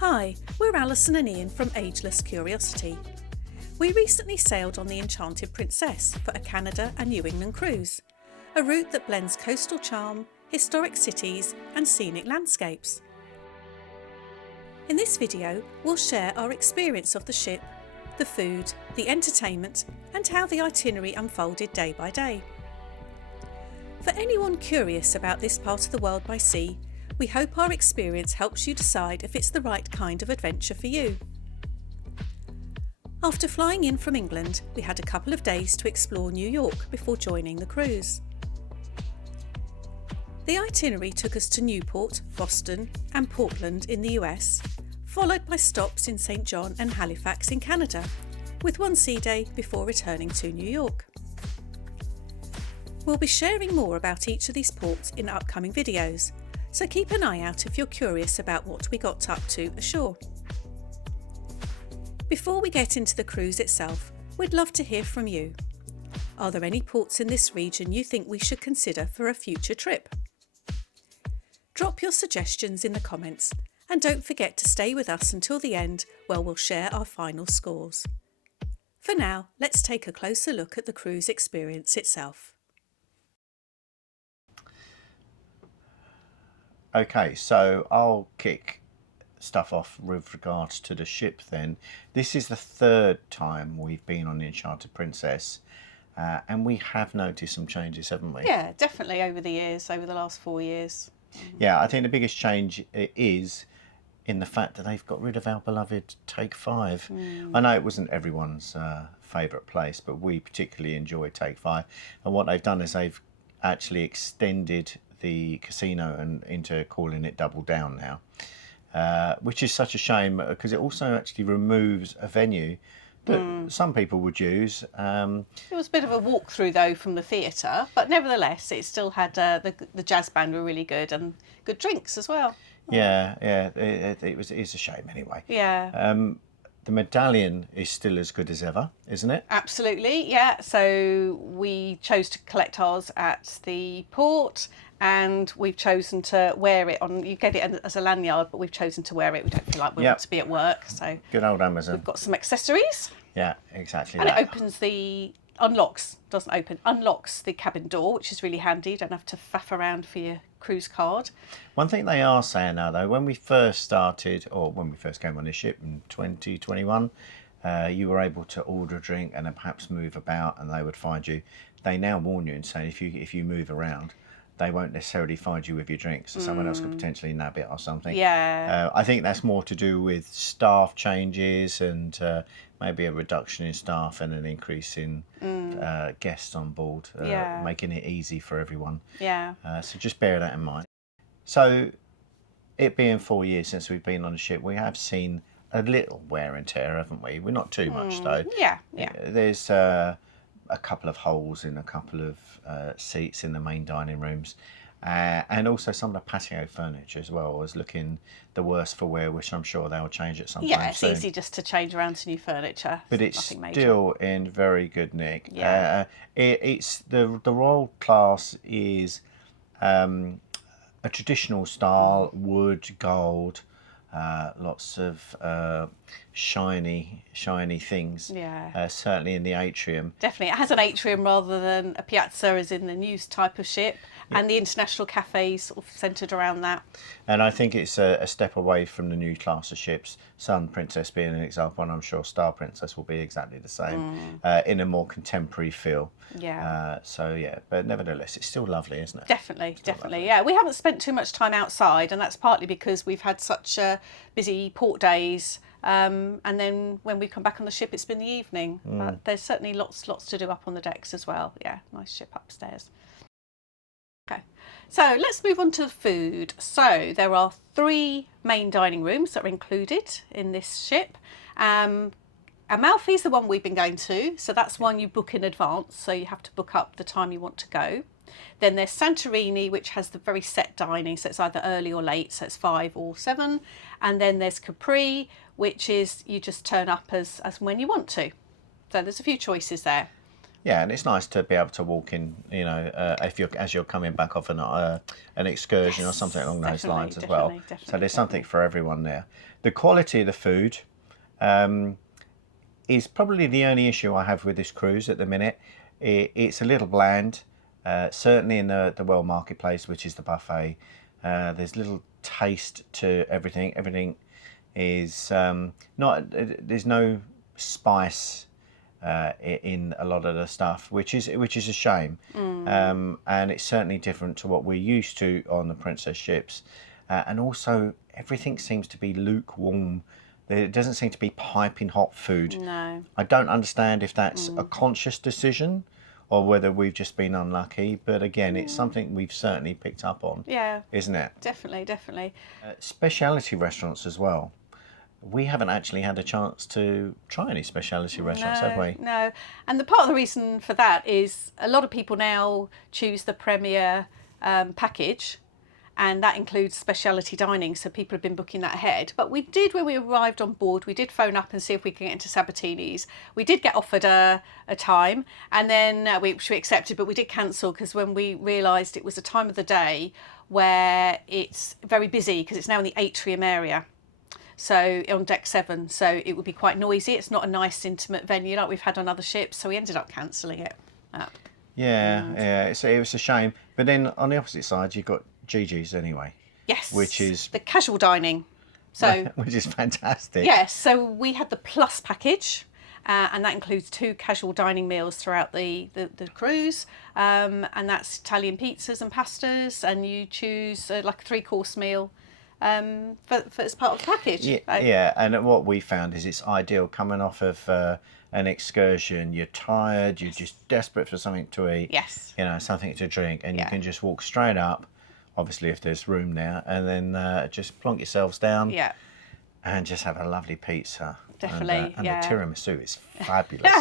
Hi, we're Alison and Ian from Ageless Curiosity. We recently sailed on the Enchanted Princess for a Canada and New England cruise, a route that blends coastal charm, historic cities and scenic landscapes. In this video, we'll share our experience of the ship, the food, the entertainment and how the itinerary unfolded day by day. For anyone curious about this part of the world by sea, we hope our experience helps you decide if it's the right kind of adventure for you. After flying in from England, we had a couple of days to explore New York before joining the cruise. The itinerary took us to Newport, Boston and Portland in the US, followed by stops in St. John and Halifax in Canada, with one sea day before returning to New York. We'll be sharing more about each of these ports in upcoming videos, so keep an eye out if you're curious about what we got up to ashore. Before we get into the cruise itself, we'd love to hear from you. Are there any ports in this region you think we should consider for a future trip? Drop your suggestions in the comments and don't forget to stay with us until the end where we'll share our final scores. For now, let's take a closer look at the cruise experience itself. Okay, so I'll kick stuff off with regards to the ship then. This is the third time we've been on the Enchanted Princess and we have noticed some changes, haven't we? Yeah, definitely over the years, over the last 4 years. Yeah, I think the biggest change is in the fact that they've got rid of our beloved Take 5. I know it wasn't everyone's favourite place, but we particularly enjoyed Take 5. And what they've done is they've actually extended the casino and into calling it Double Down now, which is such a shame because it also actually removes a venue that some people would use. It was a bit of a walkthrough though from the theatre, but nevertheless it still had the jazz band were really good and good drinks as well. Yeah, it's a shame anyway. Yeah. The medallion is still as good as ever, isn't it? Absolutely, yeah. So we chose to collect ours at the port and we've chosen to wear it on, you get it as a lanyard, but we've chosen to wear it. We don't feel like we want to be at work, so good old Amazon. We've got some accessories. Yeah, exactly. And it opens unlocks the cabin door, which is really handy. You don't have to faff around for your cruise card. One thing they are saying now though, when we first started, or when we first came on this ship in 2021, you were able to order a drink and then perhaps move about and they would find you. They now warn you and say if you move around, they won't necessarily find you with your drinks, so someone else could potentially nab it or something. Yeah. I think that's more to do with staff changes and maybe a reduction in staff and an increase in guests on board, making it easy for everyone. Yeah. So just bear that in mind. So it being 4 years since we've been on the ship, we have seen a little wear and tear, haven't we? We're not too much though. Yeah. There's a couple of holes in a couple of seats in the main dining rooms and also some of the patio furniture as well was looking the worse for wear, which I'm sure they'll change at some point. Yeah, it's easy just to change around to new furniture. But it's still in very good nick. Yeah. It's the Royal class is a traditional style, wood, gold, lots of shiny things. Yeah. Certainly in the atrium. Definitely. It has an atrium rather than a piazza as in the new type of ship. Yeah. And the international cafes sort of centred around that. And I think it's a step away from the new class of ships, Sun Princess being an example, and I'm sure Star Princess will be exactly the same, in a more contemporary feel. Yeah. But nevertheless, it's still lovely, isn't it? Definitely. Yeah, we haven't spent too much time outside, and that's partly because we've had such busy port days. And then when we come back on the ship, it's been the evening. But there's certainly lots to do up on the decks as well. Yeah, nice ship upstairs. Okay, so let's move on to the food. So there are 3 main dining rooms that are included in this ship. Amalfi's the one we've been going to, so that's one you book in advance, so you have to book up the time you want to go. Then there's Santorini, which has the very set dining, so it's either early or late, so it's 5 or 7. And then there's Capri, which is you just turn up as when you want to. So there's a few choices there. Yeah, and it's nice to be able to walk in, you know, if you're as you're coming back off an excursion or something along those lines as well. So there's something for everyone there. The quality of the food is probably the only issue I have with this cruise at the minute. It's a little bland, certainly in the World Marketplace, which is the buffet. There's little taste to everything. Everything is not. There's no spice in a lot of the stuff, which is a shame. And it's certainly different to what we're used to on the Princess ships. And also, everything seems to be lukewarm. It doesn't seem to be piping hot food. No. I don't understand if that's a conscious decision or whether we've just been unlucky. But again, it's something we've certainly picked up on. Yeah. Isn't it? Definitely. Speciality restaurants as well. We haven't actually had a chance to try any speciality restaurants, have we? No. And the part of the reason for that is a lot of people now choose the Premier package, and that includes speciality dining, so people have been booking that ahead. But we did, when we arrived on board, we did phone up and see if we could get into Sabatini's. We did get offered a time, and then which we accepted, but we did cancel because when we realised it was a time of the day where it's very busy because it's now in the atrium area. So on deck 7, so it would be quite noisy. It's not a nice intimate venue like we've had on other ships, so we ended up cancelling it. Yeah, it was a shame. But then on the opposite side, you've got Gigi's anyway. Yes. Which is the casual dining. So which is fantastic. Yes, so we had the Plus package. And that includes 2 casual dining meals throughout the cruise, and that's Italian pizzas and pastas, and you choose like a 3-course meal for as part of the package. Yeah, and what we found is it's ideal coming off of an excursion. You're tired, you're just desperate for something to eat. Yes. You know, something to drink, and you can just walk straight up, obviously if there's room there, and then just plonk yourselves down. Yeah. And just have a lovely pizza. Definitely, and yeah. the tiramisu is fabulous.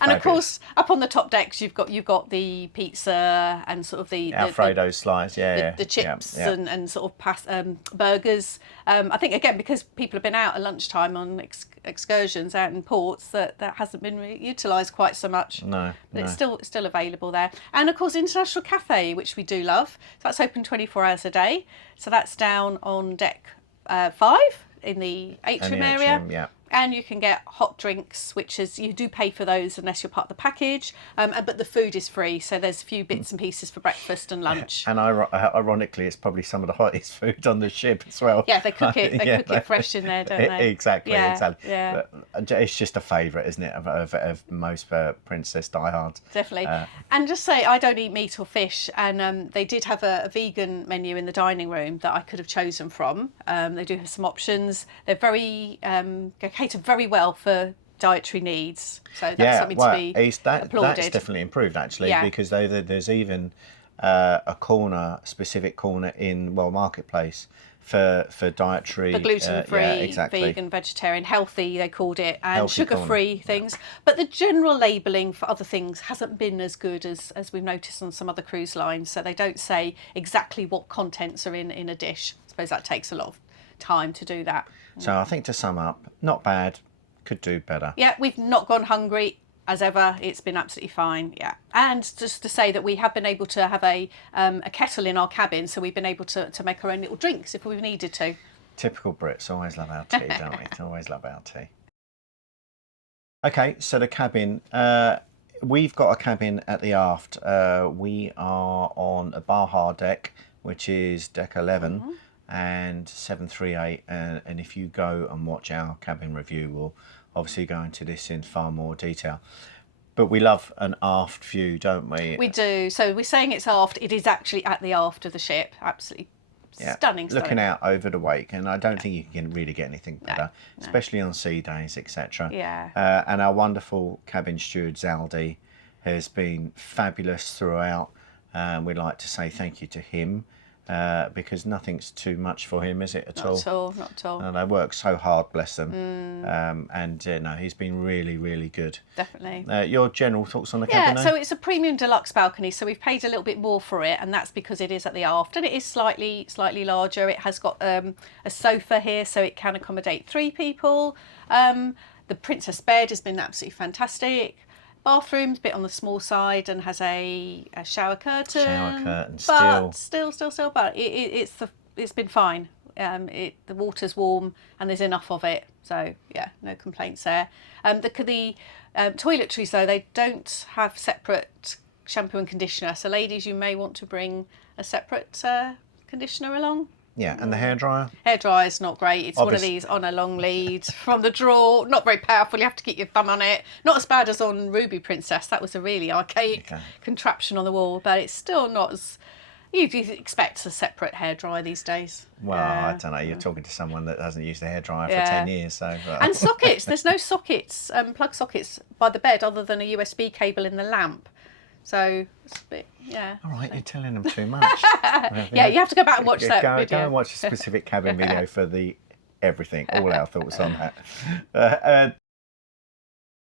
And of course, up on the top decks, you've got the pizza and sort of the Alfredo slice, the chips and sort of burgers. I think again because people have been out at lunchtime on excursions out in ports that hasn't been utilised quite so much. No, but it's still available there. And of course, International Cafe, which we do love. So that's open 24 hours a day. So that's down on deck 5 in the atrium area. Yeah. And you can get hot drinks, which is, you do pay for those unless you're part of the package, but the food is free, so there's a few bits and pieces for breakfast and lunch. And ironically, it's probably some of the hottest food on the ship as well. Yeah, they cook it. They cook it fresh in there, don't they? Exactly. Yeah. It's just a favourite, isn't it, of most Princess diehards. Definitely. And just say, I don't eat meat or fish, and they did have a vegan menu in the dining room that I could have chosen from. They do have some options. They're very cater very well for dietary needs, so that's something to be applauded. That's definitely improved actually, because there's even specific corner in Marketplace for dietary, for gluten-free, vegan, vegetarian, healthy they called it, and sugar-free things. But the general labelling for other things hasn't been as good as we've noticed on some other cruise lines, so they don't say exactly what contents are in a dish. I suppose that takes a lot of time to do that. So I think to sum up, not bad, could do better. Yeah, we've not gone hungry as ever. It's been absolutely fine. Yeah, and just to say that we have been able to have a kettle in our cabin, so we've been able to make our own little drinks if we've needed to. Typical Brits, always love our tea, don't we? Always love our tea. Okay, so the cabin. We've got a cabin at the aft. We are on a Baja deck, which is deck 11. Mm-hmm. And 738, and if you go and watch our cabin review, we'll obviously go into this in far more detail. But we love an aft view, don't we? We do. So we're saying it's aft. It is actually at the aft of the ship. Absolutely stunning. Looking out over the wake, and I don't think you can really get anything better, especially on sea days, etc. Yeah. And our wonderful cabin steward Zaldi has been fabulous throughout. We'd like to say thank you to him. Because nothing's too much for him, is it at all? Not at all. And they work so hard, bless them. And he's been really, really good. Definitely. Your general thoughts on the cabin? Yeah, so it's a premium deluxe balcony, so we've paid a little bit more for it, and that's because it is at the aft, and it is slightly larger. It has got a sofa here, so it can accommodate 3 people. The Princess bed has been absolutely fantastic. bathroom's a bit on the small side and has a shower curtain. Shower curtain, but but it's been fine. The water's warm and there's enough of it, so yeah, no complaints there. The toiletries though, they don't have separate shampoo and conditioner, so ladies, you may want to bring a separate conditioner along. Yeah, and the hairdryer? Hairdryer's not great. It's one of these on a long lead from the drawer. Not very powerful. You have to keep your thumb on it. Not as bad as on Ruby Princess. That was a really archaic contraption on the wall, but it's still not as... You'd expect a separate hairdryer these days. Well, I don't know. You're talking to someone that hasn't used a hairdryer for 10 years. So. And sockets. There's no sockets, plug sockets by the bed other than a USB cable in the lamp. So it's a bit, All right, you're telling them too much. Yeah, you have to go back and watch that video. Go and watch a specific cabin video for the everything, all our thoughts on that.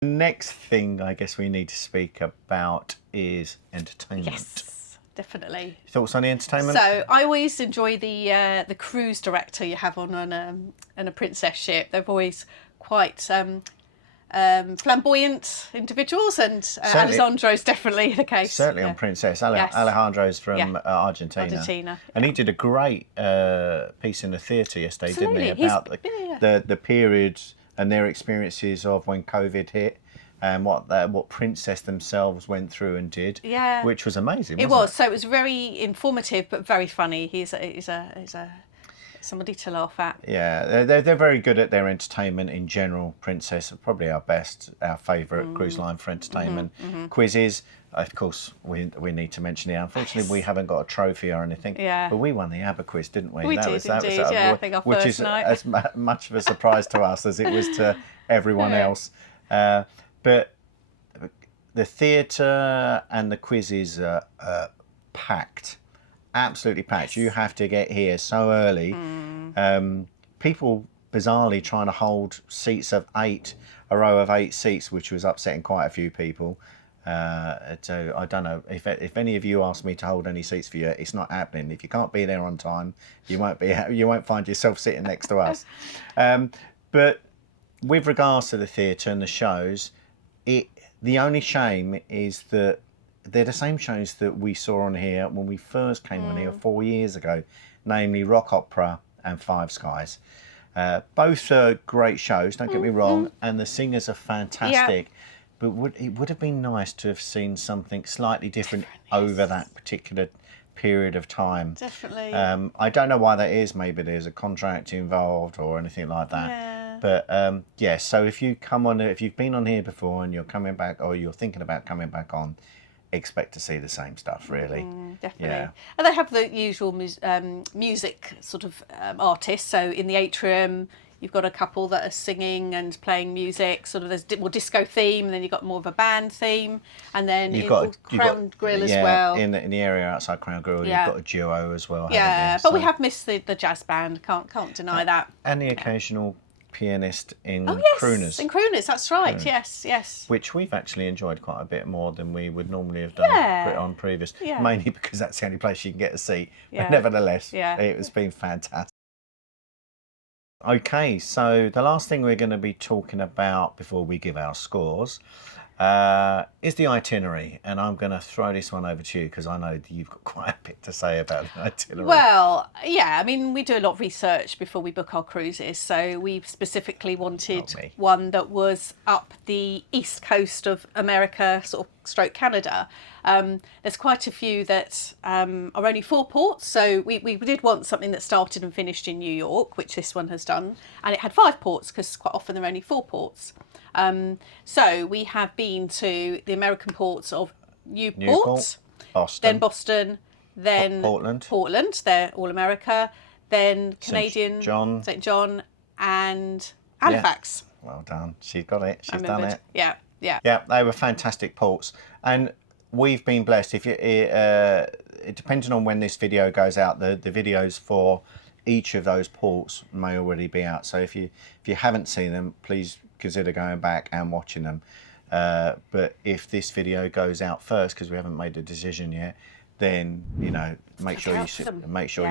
Next thing I guess we need to speak about is entertainment. Yes, definitely. Thoughts on the entertainment? So I always enjoy the cruise director you have on a princess ship. They're always quite flamboyant individuals, and Alessandro's definitely the case. Certainly on Princess. Alejandro's from Argentina. And he did a great piece in the theatre yesterday, didn't he? About the periods and their experiences of when COVID hit and what Princess themselves went through and did, which was amazing. It was. So it was very informative but very funny. He's somebody to laugh at. Yeah, they're very good at their entertainment in general. Princess are probably our favourite cruise line for entertainment. Quizzes, of course, we need to mention it. Unfortunately, we haven't got a trophy or anything. Yeah. But we won the ABBA quiz, didn't we? We did, indeed. I think our first which is night. as much of a surprise to us as it was to everyone else. But the theatre and the quizzes are packed. Absolutely packed. You have to get here so early. People bizarrely trying to hold seats of 8, a row of 8 seats, which was upsetting quite a few people. So I don't know if any of you ask me to hold any seats for you, it's not happening. If you can't be there on time, you won't find yourself sitting next to us. But with regards to the theatre and the shows, the only shame is that they're the same shows that we saw on here when we first came on here 4 years ago, namely Rock Opera and Five Skies. Both are great shows, don't get me wrong, and the singers are fantastic. But it would have been nice to have seen something slightly different over that particular period of time. Definitely. I don't know why that is. Maybe there's a contract involved or anything like that. Yeah. But so if you've been on here before and you're coming back or you're thinking about coming back on, expect to see the same stuff, really. Definitely. Yeah. And they have the usual music sort of artists. So in the atrium, you've got a couple that are singing and playing music. Sort of there's more disco theme, and then you've got more of a band theme, and then you've got Crown Grill as well. In the area outside Crown Grill, you've got a duo as well. Yeah, but we have missed the jazz band. Can't deny that. And the occasional pianist in Crooners. In Crooners, that's right. Crooners. Yes. Which we've actually enjoyed quite a bit more than we would normally have done on previous. Yeah. Mainly because that's the only place you can get a seat. But nevertheless, it's been fantastic. Okay, so the last thing we're going to be talking about before we give our scores is the itinerary, and I'm going to throw this one over to you because I know you've got quite a bit to say about the itinerary. Well, yeah, I mean, we do a lot of research before we book our cruises, so we specifically wanted one that was up the east coast of America, sort of stroke Canada. There's quite a few that are only 4 ports, so we did want something that started and finished in New York, which this one has done, and it had 5 ports because quite often there are only 4 ports. So we have been to the American ports of Newport, Boston, then Portland, they're all America, then Canadian, St. John, and Halifax. Yeah. Well done, she's got it, she's done it. Yeah. Yeah, they were fantastic ports, and we've been blessed. If depending on when this video goes out, the videos for each of those ports may already be out. So if you haven't seen them, please consider going back and watching them. But if this video goes out first, because we haven't made a decision yet, then make sure you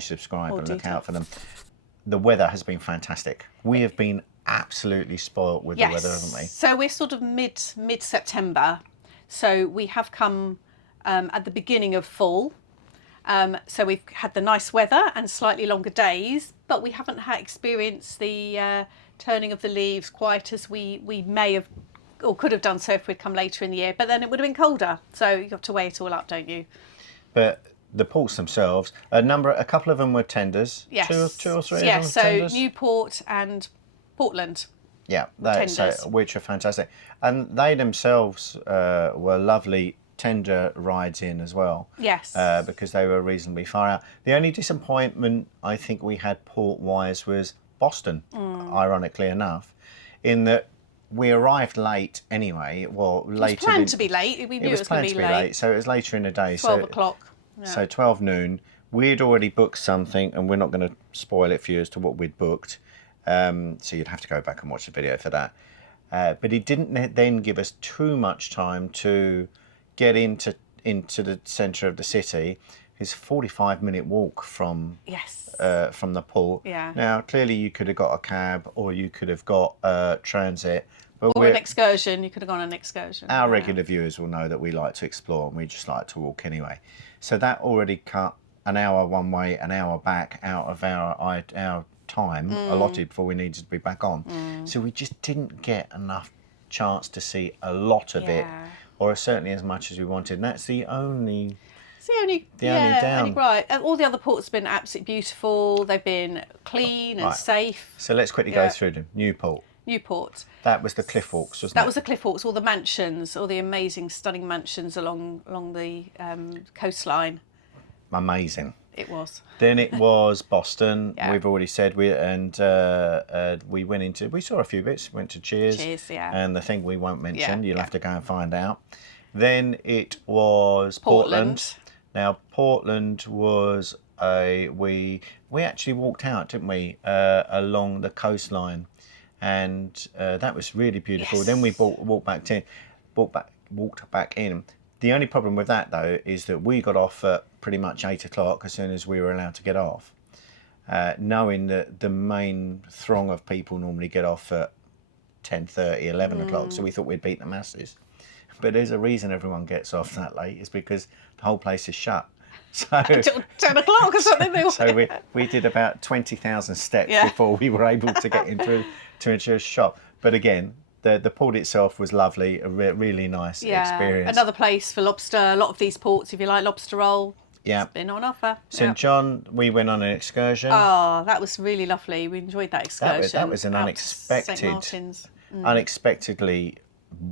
subscribe and look out for them. The weather has been fantastic. We have been absolutely spoilt with the weather, haven't we? So we're sort of mid-September, So we have come at the beginning of fall. So we've had the nice weather and slightly longer days, but we haven't had experienced the turning of the leaves quite as we may have or could have done so if we'd come later in the year. But then it would have been colder. So you have to weigh it all up, don't you? But the ports themselves, a couple of them were tenders. Yes. Two or three Yes, of them were tenders. Newport and Portland. Yeah, tenders. Which are fantastic. And they themselves were lovely tender rides in as well. Yes. Because they were reasonably far out. The only disappointment I think we had port-wise was Boston, ironically enough, in that we arrived late anyway. Well, later. It was planned to be late. We knew it was going to be late. So it was later in the day. 12 o'clock. Yeah. So 12 noon. We'd already booked something, and we're not going to spoil it for you as to what we'd booked. So you'd have to go back and watch the video for that. But it didn't then give us too much time to get into the centre of the city. It's a 45-minute walk from the port. Yeah. Now, clearly you could have got a cab or you could have got transit. But or an excursion. You could have gone on an excursion. Our regular viewers will know that we like to explore and we just like to walk anyway. So that already cut an hour one way, an hour back out of our time allotted before we needed to be back on. So we just didn't get enough chance to see a lot of it, or certainly as much as we wanted. And that's the only... It's the only down. Right. All the other ports have been absolutely beautiful. They've been clean and safe. So let's quickly go through them. Newport. That was the cliff walks, wasn't it? That was the cliff walks, all the mansions, all the amazing, stunning mansions along the coastline. Amazing. It was. Then it was Boston. We've already said we went into. We saw a few bits. Went to Cheers. And the thing we won't mention, you'll have to go and find out. Then it was Portland. Now Portland was we actually walked out, didn't we, along the coastline, and that was really beautiful. Then we walked back in. The only problem with that though is that we got off at pretty much 8 o'clock as soon as we were allowed to get off, knowing that the main throng of people normally get off at 10:30, 11 o'clock. So we thought we'd beat the masses. But there's a reason everyone gets off that late, is because the whole place is shut. So until 10 o'clock or something. So we did about 20,000 steps before we were able to get into a shop. But again, the port itself was lovely, a really nice experience. Another place for lobster. A lot of these ports, if you like lobster roll, it's been on offer. St John, we went on an excursion. Oh, that was really lovely. We enjoyed that excursion. That was an unexpectedly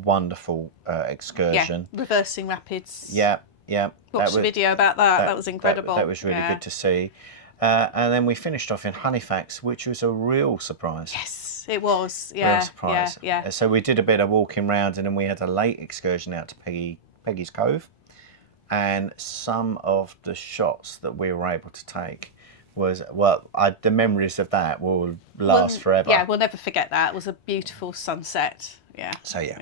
wonderful excursion. Yeah, reversing rapids. Yeah. Watched a video about that. That was incredible. That was really good to see. And then we finished off in Halifax, which was a real surprise. Yes, it was. Yeah, real surprise. Yeah. So we did a bit of walking around, and then we had a late excursion out to Peggy's Cove. And some of the shots that we were able to take was, the memories of that will last forever. Yeah, we'll never forget that. It was a beautiful sunset. Yeah.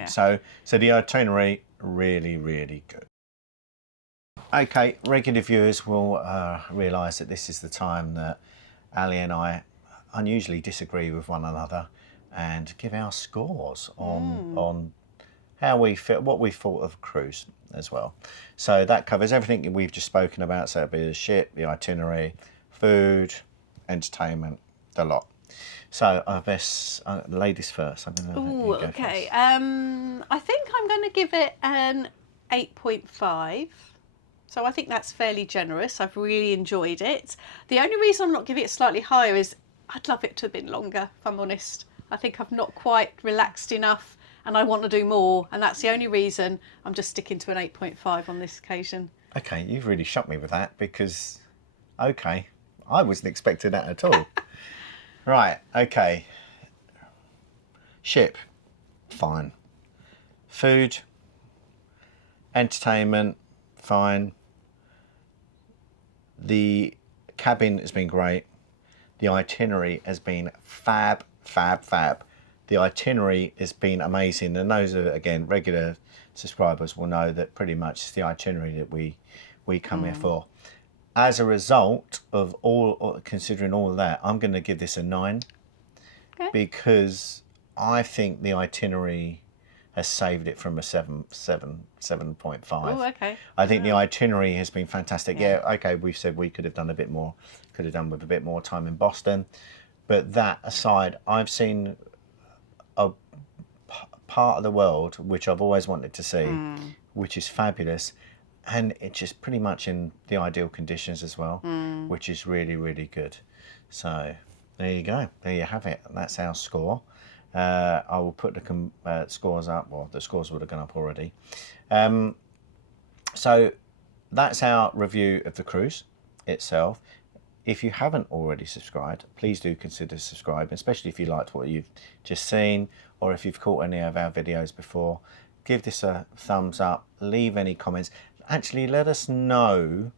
So the itinerary, really, really good. Okay, regular viewers will realise that this is the time that Ali and I unusually disagree with one another and give our scores on how we feel, what we thought of a cruise as well. So that covers everything we've just spoken about. So it'll be the ship, the itinerary, food, entertainment, the lot. So I best ladies first. I'm going to go okay. first. I think I'm going to give it an 8.5. So I think that's fairly generous. I've really enjoyed it. The only reason I'm not giving it slightly higher is I'd love it to have been longer, if I'm honest. I think I've not quite relaxed enough and I want to do more. And that's the only reason I'm just sticking to an 8.5 on this occasion. Okay, you've really shocked me with that because, I wasn't expecting that at all. Right, okay. Ship, fine. Food, entertainment, fine. The cabin has been great. The itinerary has been fab. The itinerary has been amazing. And those are, again, regular subscribers will know that pretty much it's the itinerary that we come here for. As a result of considering all of that, I'm going to give this a 9. Okay. Because I think the itinerary has saved it from a 7.5. Oh, okay. I think the itinerary has been fantastic. Yeah, okay, we've said we could have done a bit more, could have done with a bit more time in Boston. But that aside, I've seen a part of the world which I've always wanted to see, which is fabulous. And it's just pretty much in the ideal conditions as well, which is really, really good. So there you go. There you have it. That's our score. I will put the scores up. Well, the scores would have gone up already. So that's our review of the cruise itself. If you haven't already subscribed, please do consider subscribing, especially if you liked what you've just seen, or if you've caught any of our videos before. Give this a thumbs up, leave any comments. Actually, let us know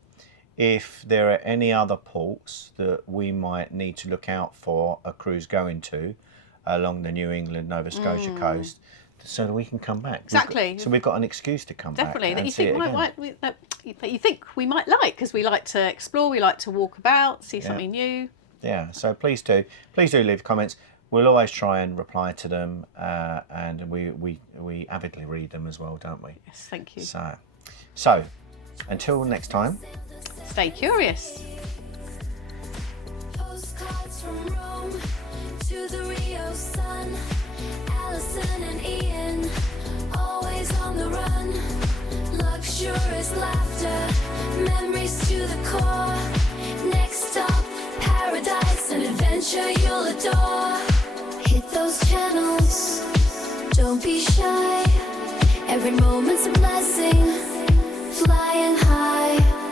if there are any other ports that we might need to look out for a cruise going to along the New England, Nova Scotia coast, so that we can come back. Exactly. So we've got an excuse to come Definitely, back that and you see think it again. that you think we might like, because we like to explore, we like to walk about, see something new. Yeah, so please do leave comments. We'll always try and reply to them, and we avidly read them as well, don't we? Yes, thank you. So until next time, Stay curious. Postcards from Rome to the Rio sun. Allison and Ian, always on the run. Luxurious laughter, memories to the core. Next stop, paradise, an adventure you'll adore. Hit those channels, don't be shy. Every moment's a blessing, flying high.